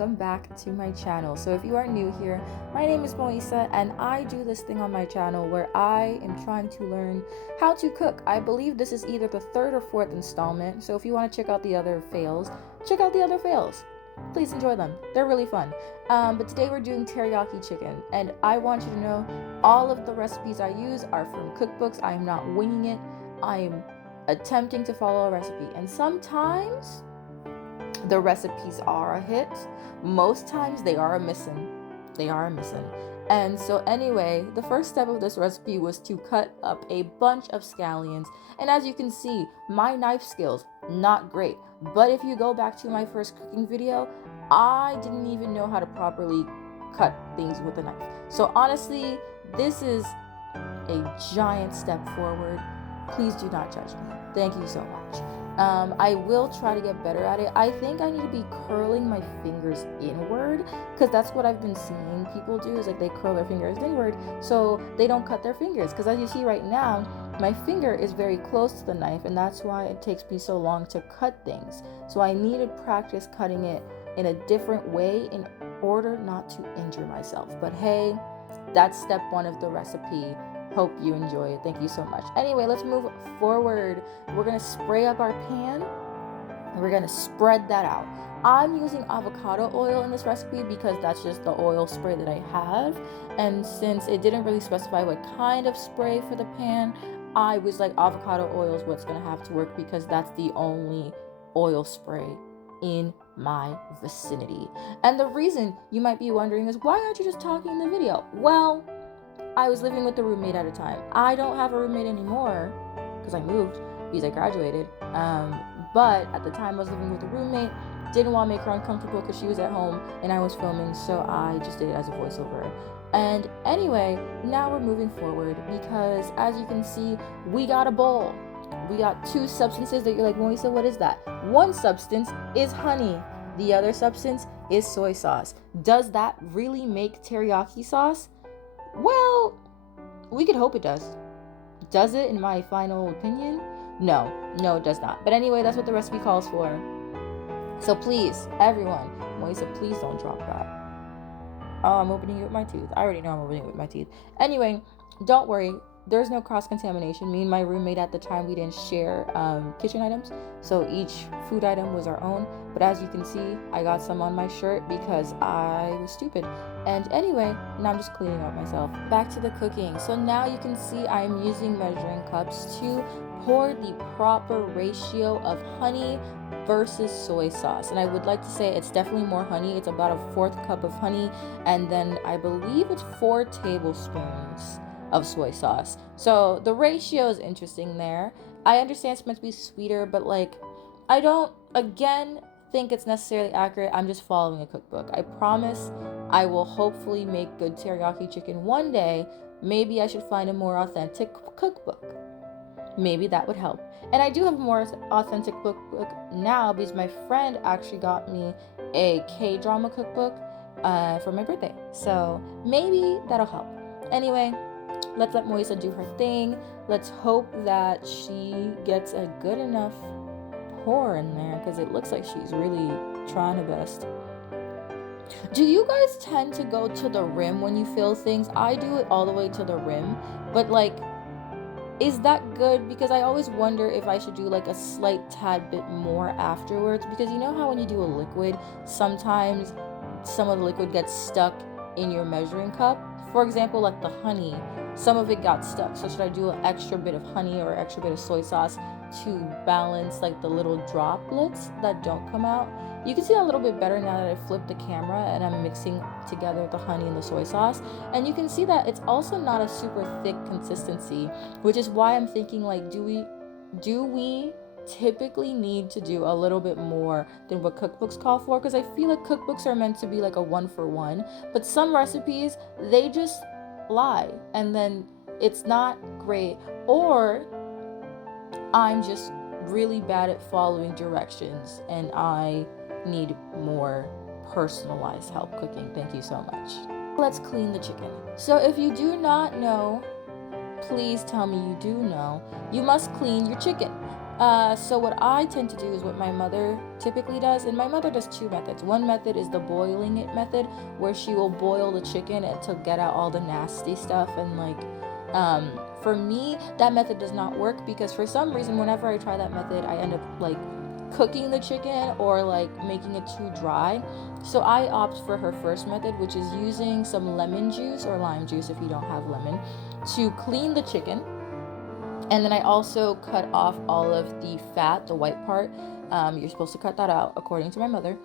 welcome back to my channel. So if you are new here, my name is Moisa and I do this thing on my channel where I am trying to learn how to cook. I believe this is either the third or fourth installment, so if you want to check out the other fails, check out the other fails. Please enjoy them. They're really fun. But today we're doing teriyaki chicken, and I want you to know all of the recipes I use are from cookbooks. I am not winging it. I am attempting to follow a recipe, and sometimes the recipes are a hit. Most times they are a missing. And so anyway, the first step of this recipe was to cut up a bunch of scallions. And as you can see, my knife skills, not great. But if you go back to my first cooking video, I didn't even know how to properly cut things with a knife. So honestly, this is a giant step forward. Please do not judge me. Thank you so much. I will try to get better at it. I think I need to be curling my fingers inward, because that's what I've been seeing people do, is like they curl their fingers inward so they don't cut their fingers. Because as you see right now, my finger is very close to the knife, and that's why it takes me so long to cut things. So I need to practice cutting it in a different way in order not to injure myself. But hey, that's step one of the recipe. Hope you enjoy it. Thank you so much. Anyway, let's move forward. We're gonna spray up our pan and we're gonna spread that out. I'm using avocado oil in this recipe because that's just the oil spray that I have, and since it didn't really specify what kind of spray for the pan, I was like, avocado oil is what's gonna have to work because that's the only oil spray in my vicinity. And the reason you might be wondering is, why aren't you just talking in the video? Well, I was living with a roommate at a time. I don't have a roommate anymore because I moved, because I graduated. But at the time I was living with a roommate, didn't want to make her uncomfortable because she was at home and I was filming, so I just did it as a voiceover. And anyway, now we're moving forward because as you can see, we got a bowl. We got two substances that you're like, Moisa, what is that? One substance is honey. The other substance is soy sauce. Does that really make teriyaki sauce? Well, we could hope it does. Does it, in my final opinion? No, it does not. But anyway, that's what the recipe calls for. So please, everyone, Moisa, please don't drop that. Oh, I'm opening it with my teeth. I already know I'm opening it with my teeth. Anyway, don't worry. There's no cross-contamination. Me and my roommate at the time, we didn't share kitchen items, so each food item was our own. But as you can see, I got some on my shirt because I was stupid. And anyway, now I'm just cleaning up myself. Back to the cooking. So now you can see I'm using measuring cups to pour the proper ratio of honey versus soy sauce. And I would like to say it's definitely more honey. It's about a 1/4 cup of honey, and then I believe it's 4 tablespoons of soy sauce. So the ratio is interesting there. I understand it's meant to be sweeter, but like, I don't, again, think it's necessarily accurate. I'm just following a cookbook. I promise I will hopefully make good teriyaki chicken one day. Maybe I should find a more authentic cookbook. Maybe that would help. And I do have a more authentic cookbook now because my friend actually got me a K-drama cookbook for my birthday. So maybe that'll help. Anyway, let's let Moisa do her thing. Let's hope that she gets a good enough pour in there, because it looks like she's really trying her best. Do you guys tend to go to the rim when you fill things? I do it all the way to the rim, but like, is that good? Because I always wonder if I should do like a slight tad bit more afterwards, because you know how when you do a liquid, sometimes some of the liquid gets stuck in your measuring cup. For example, like the honey, some of it got stuck. So should I do an extra bit of honey or extra bit of soy sauce to balance like the little droplets that don't come out? You can see that a little bit better now that I flipped the camera and I'm mixing together the honey and the soy sauce. And you can see that it's also not a super thick consistency, which is why I'm thinking like, do we typically need to do a little bit more than what cookbooks call for? Because I feel like cookbooks are meant to be like a 1-for-1, but some recipes, they just lie and then it's not great, or I'm just really bad at following directions and I need more personalized help cooking. Thank you so much. Let's clean the chicken. So if you do not know, please tell me you do know, you must clean your chicken. So what I tend to do is what my mother typically does, and my mother does two methods. One method is the boiling it method, where she will boil the chicken and to get out all the nasty stuff. And like, for me, that method does not work because for some reason, whenever I try that method, I end up like cooking the chicken or like making it too dry. So I opt for her first method, which is using some lemon juice or lime juice if you don't have lemon to clean the chicken. And then I also cut off all of the fat, the white part. You're supposed to cut that out, according to my mother.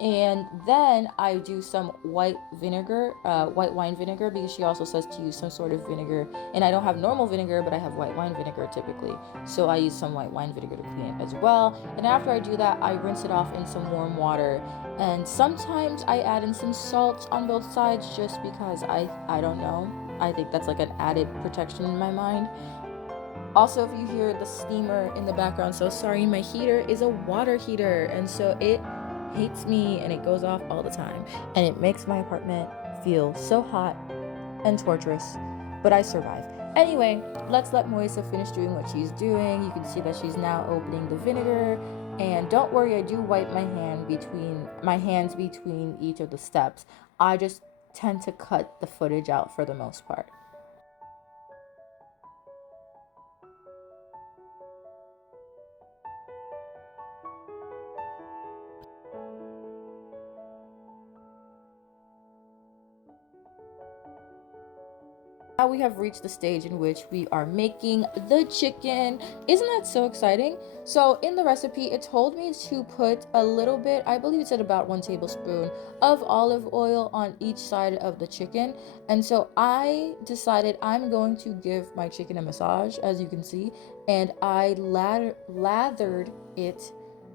And then I do some white vinegar, white wine vinegar, because she also says to use some sort of vinegar. And I don't have normal vinegar, but I have white wine vinegar typically. So I use some white wine vinegar to clean it as well. And after I do that, I rinse it off in some warm water. And sometimes I add in some salt on both sides just because I don't know. I think that's like an added protection in my mind. Also, if you hear the steamer in the background, so sorry, my heater is a water heater, and so it hates me and it goes off all the time, and it makes my apartment feel so hot and torturous, but I survive. Anyway, let's let Moisa finish doing what she's doing. You can see that she's now opening the vinegar, and don't worry, I do wipe my hands between each of the steps. I just tend to cut the footage out for the most part. Now we have reached the stage in which we are making the chicken. Isn't that so exciting? So in the recipe, it told me to put a little bit, I believe it said about 1 tablespoon of olive oil on each side of the chicken. And so I decided I'm going to give my chicken a massage, as you can see, and I lathered it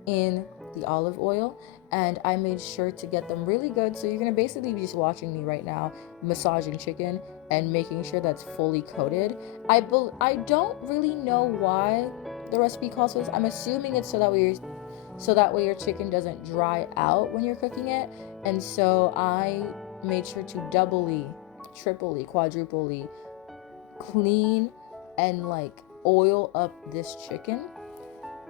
in the olive oil, and I made sure to get them really good. So you're gonna basically be just watching me right now massaging chicken and making sure that's fully coated. I don't really know why the recipe calls for this. I'm assuming it's so that way your chicken doesn't dry out when you're cooking it. And so I made sure to doubly, triply, quadruply clean and like oil up this chicken.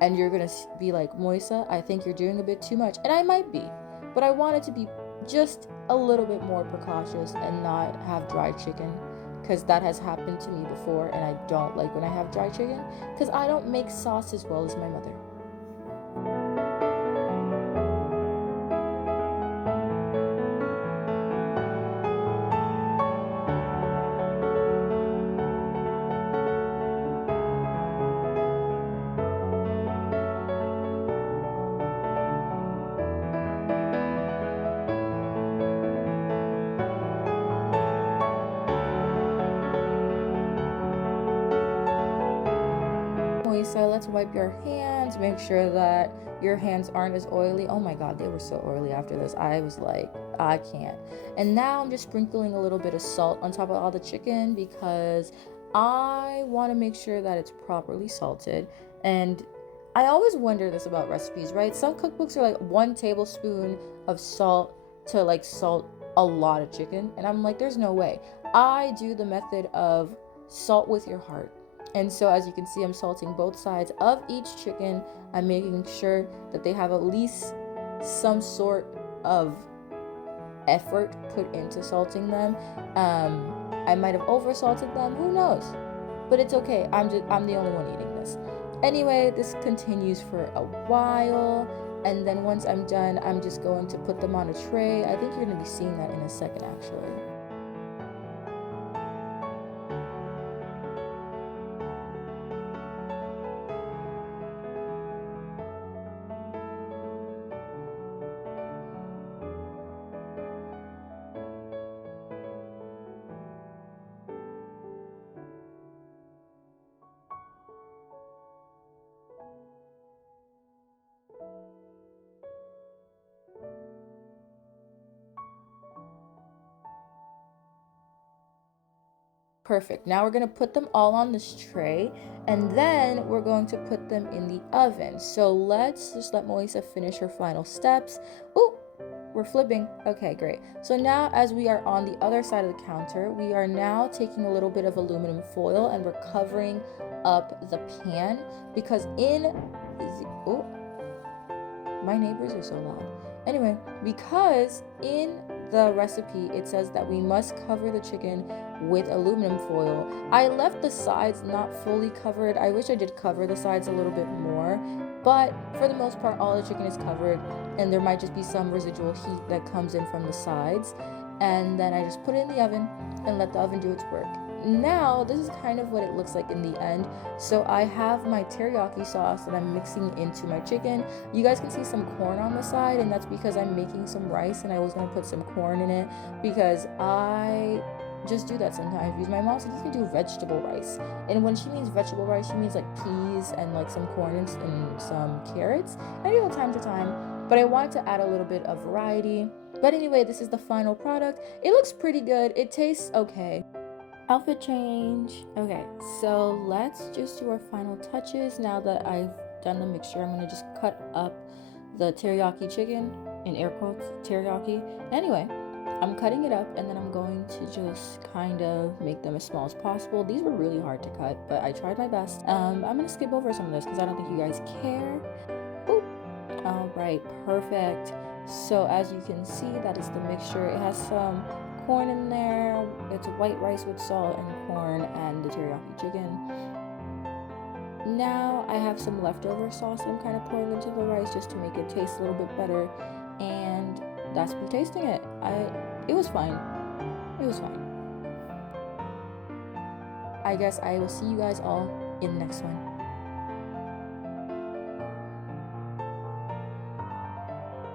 And you're gonna be like, Moisa, I think you're doing a bit too much. And I might be, but I wanted to be just a little bit more precautious and not have dry chicken, because that has happened to me before, and I don't like when I have dry chicken because I don't make sauce as well as my mother. So let's wipe your hands, make sure that your hands aren't as oily. Oh my god, they were so oily after this. I was like, I can't. And now I'm just sprinkling a little bit of salt on top of all the chicken because I want to make sure that it's properly salted. And I always wonder this about recipes, right? Some cookbooks are like 1 tablespoon of salt to like salt a lot of chicken, and I'm like, there's no way. I do the method of salt with your heart. And so as you can see, I'm salting both sides of each chicken. I'm making sure that they have at least some sort of effort put into salting them. I might have over salted them, who knows? But it's okay. I'm the only one eating this. Anyway, this continues for a while, and then once I'm done, I'm just going to put them on a tray. I think you're going to be seeing that in a second, actually. Perfect. Now we're going to put them all on this tray, and then we're going to put them in the oven. So let's just let Melissa finish her final steps. Oh, we're flipping. Okay, great. So now as we are on the other side of the counter, we are now taking a little bit of aluminum foil and we're covering up the pan, because oh, my neighbors are so loud. Anyway, because in the recipe it says that we must cover the chicken with aluminum foil. I left the sides not fully covered. I wish I did cover the sides a little bit more, but for the most part all the chicken is covered, and there might just be some residual heat that comes in from the sides, and then I just put it in the oven and let the oven do its work. Now this is kind of what it looks like in the end. So I have my teriyaki sauce that I'm mixing into my chicken. You guys can see some corn on the side, and that's because I'm making some rice and I was going to put some corn in it, because I just do that sometimes, because my mom said you can do vegetable rice, and when she means vegetable rice she means like peas and like some corn and some carrots. I do that time to time, but I wanted to add a little bit of variety. But anyway, this is the final product. It looks pretty good. It tastes okay. Outfit change. Okay, so let's just do our final touches. Now that I've done the mixture, I'm gonna just cut up the teriyaki chicken, in air quotes, teriyaki. Anyway, I'm cutting it up and then I'm going to just kind of make them as small as possible. These were really hard to cut, but I tried my best. I'm gonna skip over some of this because I don't think you guys care. Boop. All right, perfect. So as you can see, that is the mixture. It has some corn in there. It's white rice with salt and corn and the teriyaki chicken. Now I have some leftover sauce I'm kind of pouring into the rice just to make it taste a little bit better, and that's me tasting it. It was fine. It was fine. I guess I will see you guys all in the next one.